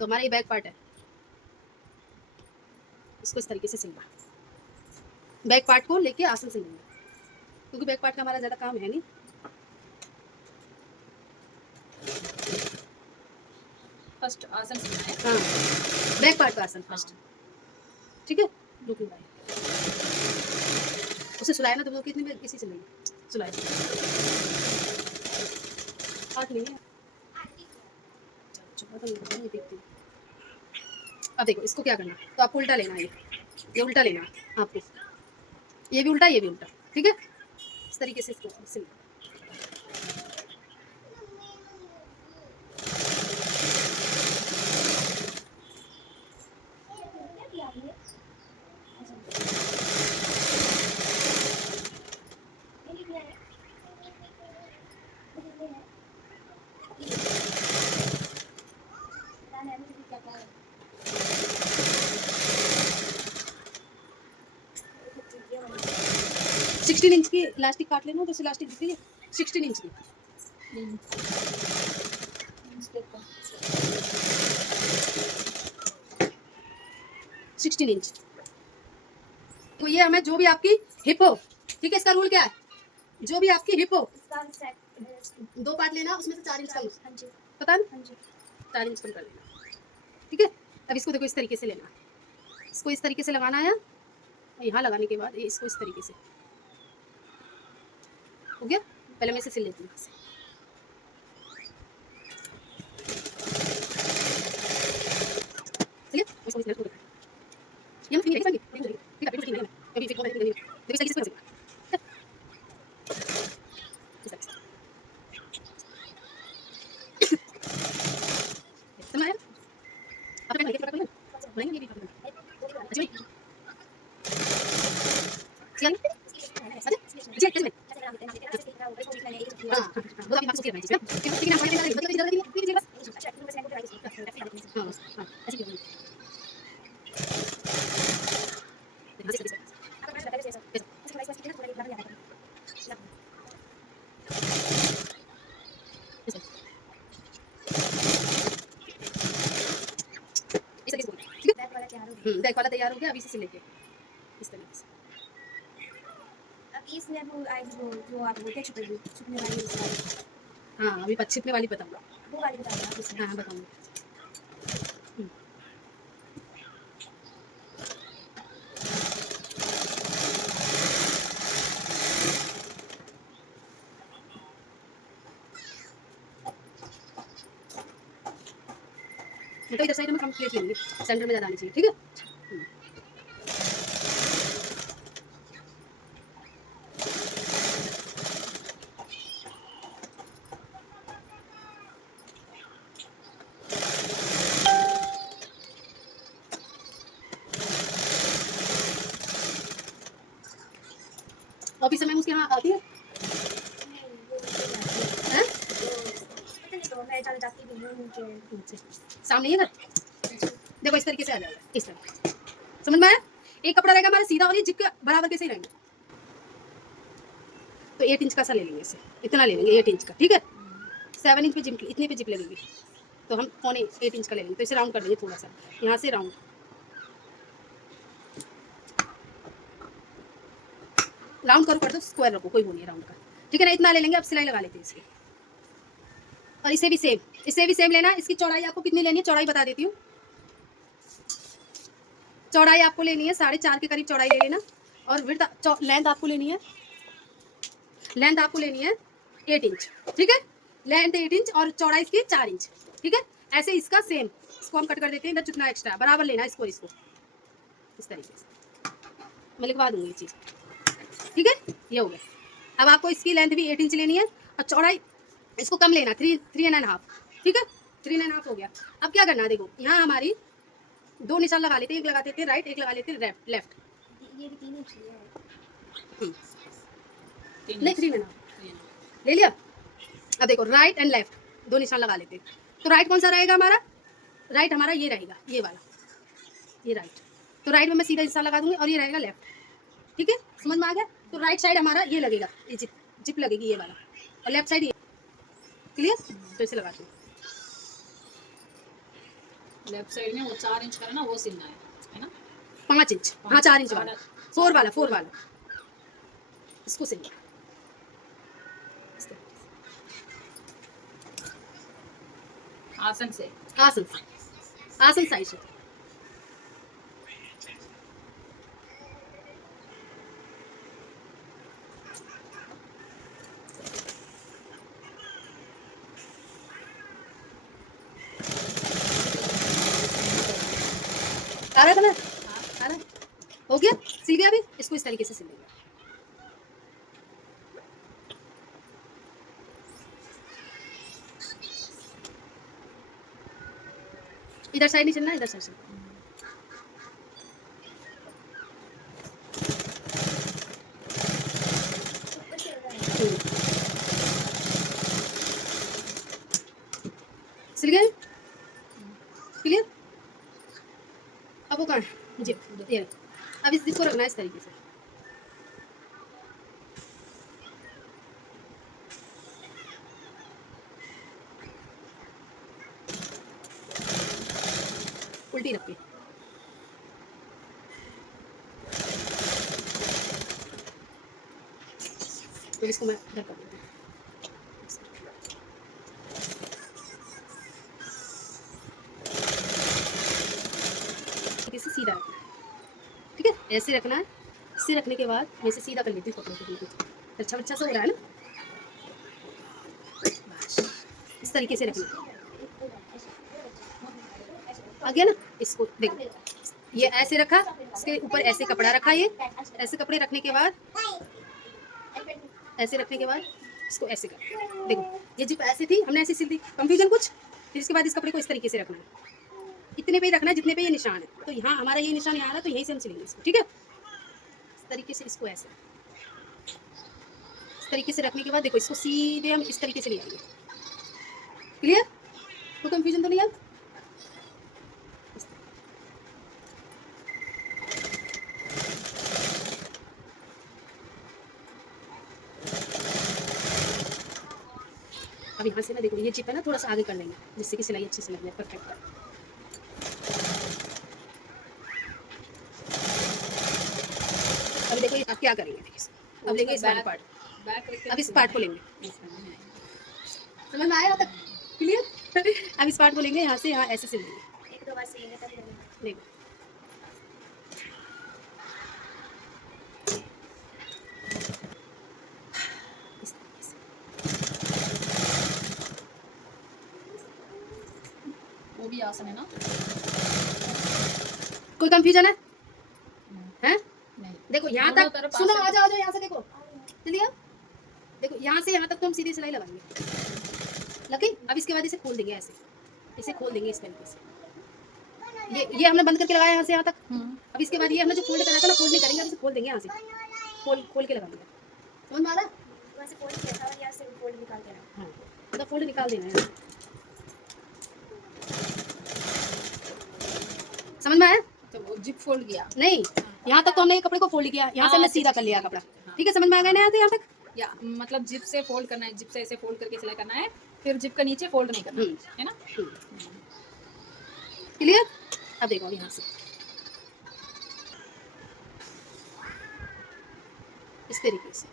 तो हमारा ये बैक पार्ट है, इसको इस तरीके से सिलना, बैक पार्ट को लेके आसन सिलेंगे, क्योंकि बैक पार्ट का हमारा ज़्यादा काम है नहीं। फर्स्ट आसन सिलना है। हाँ, बैक पार्ट का आसन फर्स्ट, ठीक है। रुकिए भाई, उसे सुलाया ना, तो वो कितने में किसी से नहीं सुलाया, आठ नहीं है। चलो, तो ये देखती हूँ। अब देखो इसको क्या करना, तो आपको उल्टा लेना है, ये उल्टा लेना है आपको, ये भी उल्टा, ये भी उल्टा, ठीक है। इस तरीके से इसको सिलना। सिक्सटीन इंच की इलास्टिक काट लेना, तो इलास्टिक दिखती है 16 इंच की। 16 इंच, तो ये हमें जो भी आपकी हिप हो, ठीक है। इसका रूल क्या है, जो भी आपकी हिप हो, 2 पार्ट लेना, उसमें से 4 इंच कम, पता है ना, 4 इंच कम कर लेना, ठीक है। अब इसको देखो इस तरीके से लेना, इसको इस तरीके से लगाना है, यहाँ लगाने के बाद ये इसको इस तरीके से, हो गया। पहले मैं इसे सिल लेती हूँ, चलिए इसको इस तरीके से, ये मैं ठीक है, ठीक है, बिल्कुल ठीक है, अभी फिर देखो इस तरीके से, समझ आया। अब मैं क्या करूँ, बनाएंगे ये भी अच्छा नहीं, चलिए अच्छा जी कैसे में, हाँ वो अभी बात सोच रहे हैं, ठीक है ना, हमारे लिए बता दीजिए बस, हाँ हाँ ऐसे ही बैक वाला तैयार हो गया, अभी इसे लेके इस तरीके से। अब इसमें वो आई जो आप वो क्या छुपने वाली है, हाँ अभी छिपने वाली बताऊंगा, वो वाली बता दो आप इसमें। हाँ बताऊंगा। मतलब इधर साइड में कंप्लीट लेंगे, सेंटर में ज़्यादा आनी चाहिए, ठीक है। ऑफिस में उसके यहाँ आती है, हैं? तो मैं चल जाती भी हूँ उनके सामने ही है घर, देखो इस तरीके से आ जाएगा, इस तरह, समझ में आया। एक कपड़ा रहेगा हमारा सीधा, और ये जिप के बराबर कैसे ही रहेंगे, तो 8 इंच का सा ले लेंगे, इसे इतना ले लेंगे 8 इंच का, ठीक है। 7 इंच पे जिप, इतने पे जिप लगेगी, तो हम 8 इंच का ले लेंगे, तो इसे राउंड कर देंगे थोड़ा सा, यहाँ से राउंड, राउंड करो कर दो, स्क्वायर रखो, कोई वो नहीं है राउंड का, ठीक है ना। इतना ले लेंगे, अब सिलाई लगा लेते हैं इसकी। और इसे भी सेम लेना। इसकी चौड़ाई आपको कितनी लेनी है, चौड़ाई बता देती हूँ। चौड़ाई आपको लेनी है 4.5 के करीब चौड़ाई ले लेना, और विड्थ लेंथ आपको लेनी है, 8 इंच, ठीक है। लेंथ 8 इंच और चौड़ाई इसकी 4 इंच, ठीक है। ऐसे इसका सेम, इसको हम कट कर देते हैं, इधर जितना एक्स्ट्रा बराबर लेना है, इसको इस तरीके से मैं लिखवा दूंगी ये चीज़, ठीक है। ये हो गया। अब आपको इसकी लेंथ भी 8 इंच लेनी है, और चौड़ाई इसको कम लेना, 3.5, ठीक है। 3.5 हो गया। अब क्या करना है, देखो यहाँ हमारी 2 निशान लगा लेते हैं, एक लगा देते हैं राइट, एक लगा लेते हैं लेफ्ट, ये भी 3 इंच है, नहीं 3.5 ले लिया। अब देखो राइट एंड लेफ्ट 2 निशान लगा लेते हैं, तो राइट कौन सा रहेगा हमारा, राइट हमारा ये रहेगा, ये वाला, ये राइट, तो राइट में मैं सीधा निशान लगा दूंगी, और ये रहेगा लेफ्ट, ठीक है। समझ में आ गया। तो राइट साइड हमारा ये लगेगा, ये जिप लगेगी ये वाला, और लेफ्ट साइड ये, क्लियर। तो इसे लगाते हैं, लेफ्ट साइड में वो 4 इंच का है ना, वो सिलना है ना? 5 इंच, हाँ 4 इंच वाला, 4 वाला, 4 वाला, इसको सिलना है इस तरीके आसन से। से। आसन से, आसन साइड से। आ रहा है कलर, आ रहा है, हो गया, सिल गया। अभी इसको इस तरीके से सिल लेंगे। इधर साइड नहीं चलना, इधर साइड चलना। सिल गया, क्लियर। अब वो कहाँ है जी, ये अब इस जिप को रखना है इस तरीके से। उल्टी रख के, तो इसको मैं इधर कर देती हूँ। इसे सीधा रखना है, ठीक है, ऐसे रखना है। इसे रखने के बाद मैं इसे सीधा कर लेती हूँ कपड़े को, बिल्कुल अच्छा अच्छा से हो रहा है ना, बस इस तरीके से रखना है। आ गया ना, इसको देखो, ये ऐसे रखा, इसके ऊपर ऐसे कपड़ा रखा, ये ऐसे कपड़े रखने के बाद, ऐसे रखने के बाद इसको ऐसे कर, देखो ये जिप ऐसे थी, हमने ऐसे सिल दी, कंफ्यूजन कुछ। फिर इसके बाद इस कपड़े को इस तरीके से रखना है, इतने पे ही रखना है जितने पे ये निशान है। तो यहाँ हमारा ये निशान यहाँ आ रहा है, तो यहीं से हम सिलेंगे इसको, ठीक है। इस तरीके से इसको ऐसे, इस तरीके से रखने के बाद देखो, इसको सीधे हम इस तरीके से ले आएंगे। क्लियर, कोई कंफ्यूजन तो नहीं है। अब यहाँ से ना देखो, ये चिप है ना, थोड़ा सा आगे कर लेंगे जिससे कि सिलाई अच्छी से लग जाए, परफेक्ट है। अब देखो आप क्या करेंगे, देखिए अब लेंगे इस वाले पार्ट, बैक अब इस पार्ट को लेंगे, समझ में आया तक, क्लियर। अब इस पार्ट को लेंगे, यहाँ से यहाँ ऐसे सिल देंगे, एक दो बार सिलेंगे तब लगेगा। देखो इस तरीके से। वो भी आसन है ना? कोई कंफ्यूजन है हैं? नहीं। देखो यहाँ दोनों तक, तरफ सुनो आसन। आ जाओ, आ जाओ यहाँ से, देखो चलिए, देखो यहाँ से यहाँ तक तो हम सीधी सिलाई लगाएंगे, लगी। अब इसके बाद इसे खोल देंगे, ऐसे इसे खोल देंगे इस तरीके से। ये हमने बंद करके लगाया यहाँ से यहाँ तक। अब इसके बाद ये हमने जो फोल्ड करा था ना, फोल्ड नहीं करेंगे, अब इसे खोल देंगे यहाँ से, खोल के लगा देंगे। समझ में आ रहा है? वहाँ से फोल्ड किया था और यहाँ से फोल्ड निकाल देना। हाँ, मतलब फोल्ड निकाल देना है। समझ में आया? तो वो जिप फोल्ड किया नहीं, यहाँ तक तो हमने ये कपड़े को फोल्ड किया, यहाँ से हमने सीधा कर लिया कपड़ा, ठीक है। समझ में आ गया ना यहाँ से यहाँ तक? या मतलब जिप से फोल्ड करना है, जिप से ऐसे फोल्ड करके सिलाई करना है, फिर जिप का नीचे फोल्ड नहीं करना है ना? क्लियर। अब देखो यहाँ से इस तरीके से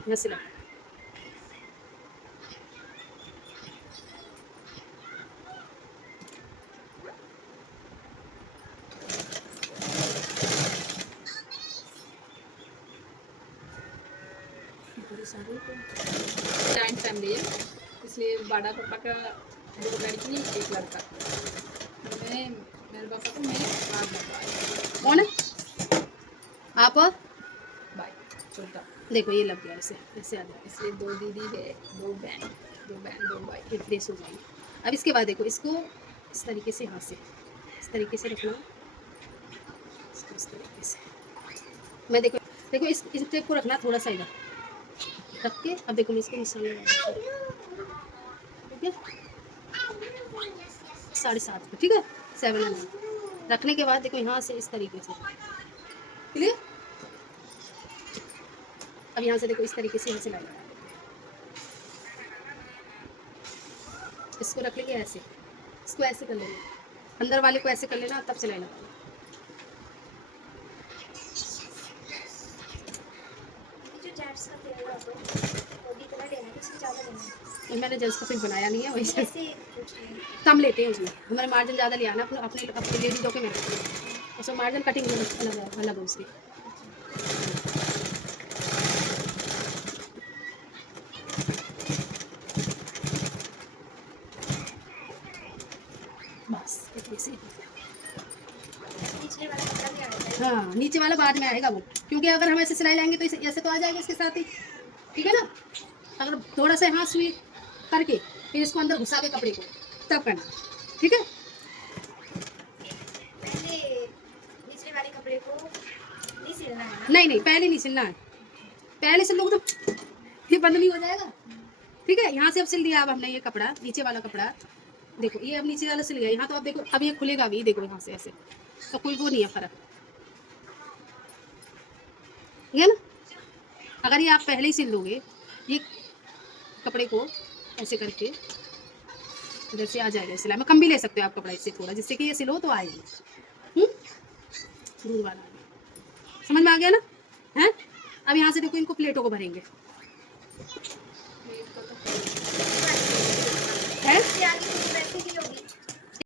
यहाँ से लगा, जॉइंट फैमिली है, इसलिए बड़ा पापा का 2 लड़की 1 लड़का, मैं मेरे पापा को मैं 8 भाई। कौन है आप? और भाई छोटा, देखो ये लग गया, ऐसे ऐसे आ जाएगा, इसलिए 2 दीदी है, 2 बहन, 2 भाई। फिर प्रेस हो जाएगी। अब इसके बाद देखो, इसको इस तरीके से हाथ से इस तरीके से रखना, इसको इस तरीके से। मैं देखो देखो इस टेप को रखना थोड़ा सा इधर रख के। अब देखो मैं इसको निशान लगा, ठीक है, 7.5 पे, ठीक है, 7 रखने के बाद देखो यहाँ से इस तरीके से, क्लियर। अब यहाँ से देखो इस तरीके से यहाँ से लाइन लगा देते हैं, इस इसको रख लेंगे ऐसे, इसको ऐसे कर लेंगे, अंदर वाले को ऐसे कर लेना, तब सिलाई लगाना। जो जेट्स का तेल है वो भी इतना लेना है, इससे ज़्यादा लेना है। ये मैंने जेंट्स का कुछ बनाया नहीं है, वही से ऐसे पूछ रही हूँ। कम लेते हैं उसमें, हमारे मार्जिन ज़्यादा ले आना अपने अपने अपने लेडीज़ों के में, उसमें मार्जिन कटिंग अलग है, अलग है उसकी। बस इतनी सी। निचले वाला कपड़ा भी आना चाहिए। हाँ, नीचे वाला बाद में आएगा वो, क्योंकि अगर हम ऐसे सिलाई लाएंगे तो ऐसे तो आ जाएगा इसके साथ ही, ठीक है ना। अगर थोड़ा सा यहाँ सुई करके फिर इसको अंदर घुसा के कपड़े को तब करना, ठीक है। पहले निचले वाले कपड़े को नहीं सिलना है ना? नहीं नहीं, पहले नहीं सिलना है, पहले सिल लोगे तो ये बंद नहीं हो जाएगा, ठीक है। यहाँ से अब सिल दिया, अब हमने ये कपड़ा, नीचे वाला कपड़ा देखो, ये अब नीचे वाला सिल गया, यहाँ तो अब देखो अब ये खुलेगा भी, देखो यहाँ से ऐसे, तो कोई वो नहीं है फर्क, ठीक है ना। अगर ये आप पहले ही सिल दोगे, ये कपड़े को ऐसे करके इधर से आ जाएगा सिलाई में, कम भी ले सकते हो आप कपड़ा इससे थोड़ा, जिससे कि ये सिलो तो आएगी। दूध वाला समझ में आ गया ना, हैं। अब यहाँ से देखो इनको प्लेटों को भरेंगे, प्लेट को तो